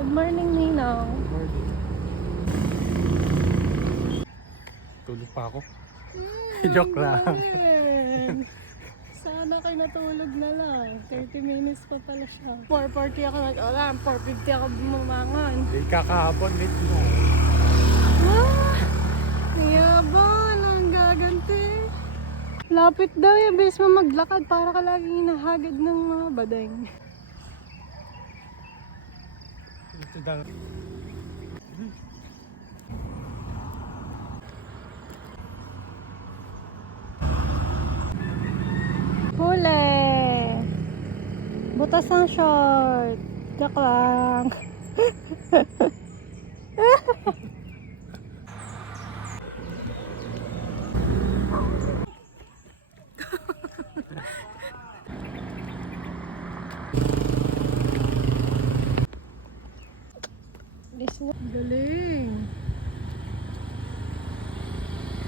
Good morning, Ninang. Morning. Tulog pa ako. Joke lang. Galing. Sana kayo natulog na lang. 30 minutes pa pala siya. 4:40 ako nag-alarm. 4:50 ako bumamangon. Hindi kakahapon, late mo. Ah! Niyabang, ang gaganti. Lapit daw yung base mo maglakad para ka laging hinahagad ng mga badeng. Ito daw. Huli! Butas ang short. Joke lang. Galing.